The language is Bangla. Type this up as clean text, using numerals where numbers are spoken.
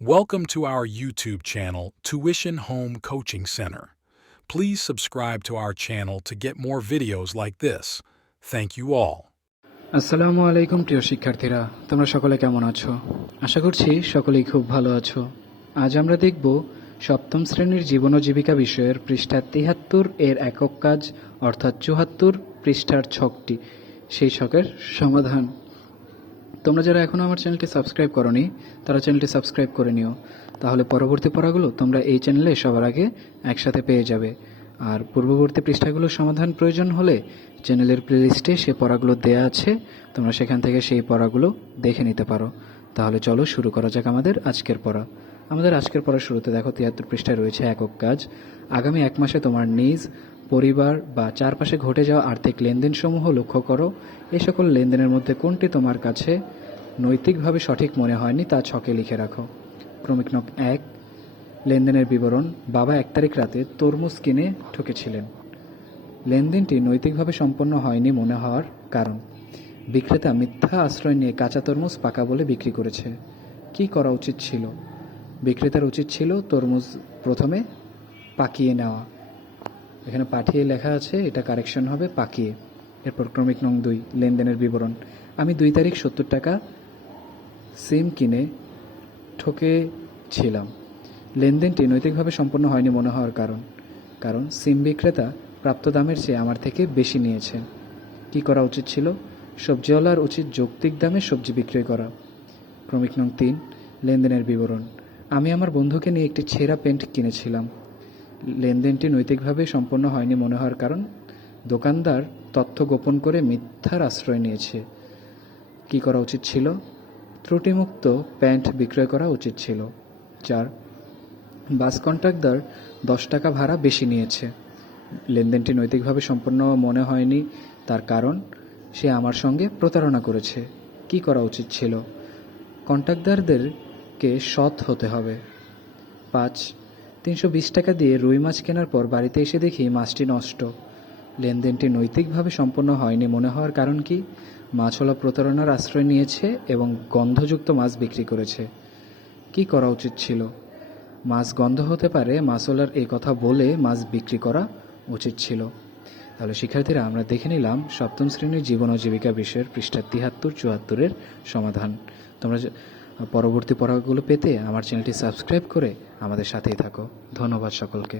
Welcome to our YouTube channel, Tuition Home Coaching Center. Please subscribe to our channel to get more videos like this. Thank you all. আসসালামু আলাইকুম প্রিয় শিক্ষার্থীরা, তোমরা সকলে কেমন আছো? আশা করছি সকলেই খুব ভালো আছো। আজ আমরা দেখব সপ্তম শ্রেণীর জীবন ও জীবিকা বিষয়ের পৃষ্ঠা ৭৩ এর একক কাজ অর্থাৎ ৭৪ পৃষ্ঠার ছকটি, সেই ছকের সমাধান। তোমরা যারা এখনও আমার চ্যানেলটি সাবস্ক্রাইব করোনি তারা চ্যানেলটি সাবস্ক্রাইব করে নিও, তাহলে পরবর্তী পড়াগুলো তোমরা এই চ্যানেলে সবার আগে একসাথে পেয়ে যাবে। আর পূর্ববর্তী পৃষ্ঠাগুলোর সমাধান প্রয়োজন হলে চ্যানেলের প্লেলিস্টে সে পড়াগুলো দেয়া আছে, তোমরা সেখান থেকে সেই পড়াগুলো দেখে নিতে পারো। তাহলে চলো শুরু করা যাক আমাদের আজকের পড়া। আমাদের আজকের পড়ার শুরুতে দেখো ৭৩ পৃষ্ঠায় রয়েছে একক কাজ। আগামী এক মাসে তোমার নিজ পরিবার বা চারপাশে ঘটে যাওয়া আর্থিক লেনদেনসমূহ লক্ষ্য করো। এই সকল লেনদেনের মধ্যে কোনটি তোমার কাছে নৈতিকভাবে সঠিক মনে হয়নি তা ছকে লিখে রাখো। ক্রমিক নং ১, লেনদেনের বিবরণ। বাবা ১ তারিখ রাতে তরমুজ কিনে ঠকেছিলেন। লেনদেনটি নৈতিকভাবে সম্পন্ন হয়নি মনে হওয়ার কারণ: বিক্রেতা মিথ্যা আশ্রয় নিয়ে কাঁচা তরমুজ পাকা বলে বিক্রি করেছে। কি করা উচিত ছিল? বিক্রেতার উচিত ছিল তরমুজ প্রথমে পাকিয়ে নেওয়া। এখানে পাঠিয়ে লেখা আছে, এটা কারেকশন হবে পাকিয়ে। এরপর ক্রমিক নং ২, লেনদেনের বিবরণ। আমি ২ তারিখ ৭০ টাকা সিম কিনে ঠকেছিলাম। লেনদেনটি নৈতিকভাবে সম্পন্ন হয়নি মনে হওয়ার কারণ সিম বিক্রেতা প্রাপ্ত দামের চেয়ে আমার থেকে বেশি নিয়েছেন। কি করা উচিত ছিল? সবজিওয়ালার উচিত যৌক্তিক দামে সবজি বিক্রয় করা। ক্রমিক নং ৩, লেনদেনের বিবরণ। আমি আমার বন্ধুকে নিয়ে একটি ছেঁড়া পেন্ট কিনেছিলাম। লেনদেনটি নৈতিকভাবে সম্পন্ন হয়নি মনে হওয়ার কারণ: দোকানদার তথ্য গোপন করে মিথ্যার আশ্রয় নিয়েছে। কি করা উচিত ছিল? ত্রুটিমুক্ত প্যান্ট বিক্রয় করা উচিত ছিল। ৪, বাস কন্ট্রাক্টর ১০ টাকা ভাড়া বেশি নিয়েছে। লেনদেনটি নৈতিকভাবে সম্পন্ন মনে হয়নি, তার কারণ সে আমার সঙ্গে প্রতারণা করেছে। কি করা উচিত ছিল? কন্ট্রাক্টরদেরকে সৎ হতে হবে। ৫, ৩২০ টাকা দিয়ে রুই মাছ কেনার পর বাড়িতে এসে দেখি মাছটি নষ্ট। লেনদেনটি নৈতিকভাবে সম্পন্ন হয়নি মনে হওয়ার কারণ কি? মাছওয়ালা প্রতারণার আশ্রয় নিয়েছে এবং গন্ধযুক্ত মাছ বিক্রি করেছে। কি করা উচিত ছিল? মাছ গন্ধ হতে পারে মাছওয়ালার এই কথা বলে মাছ বিক্রি করা উচিত ছিল। তাহলে শিক্ষার্থীরা, আমরা দেখে নিলাম সপ্তম শ্রেণীর জীবন ও জীবিকা বিষয়ের পৃষ্ঠা ৭৩-৭৪-এর সমাধান। তোমরা পরবর্তী পড়াগুলো পেতে আমার চ্যানেলটি সাবস্ক্রাইব করে আমাদের সাথেই থাকো। ধন্যবাদ সকলকে।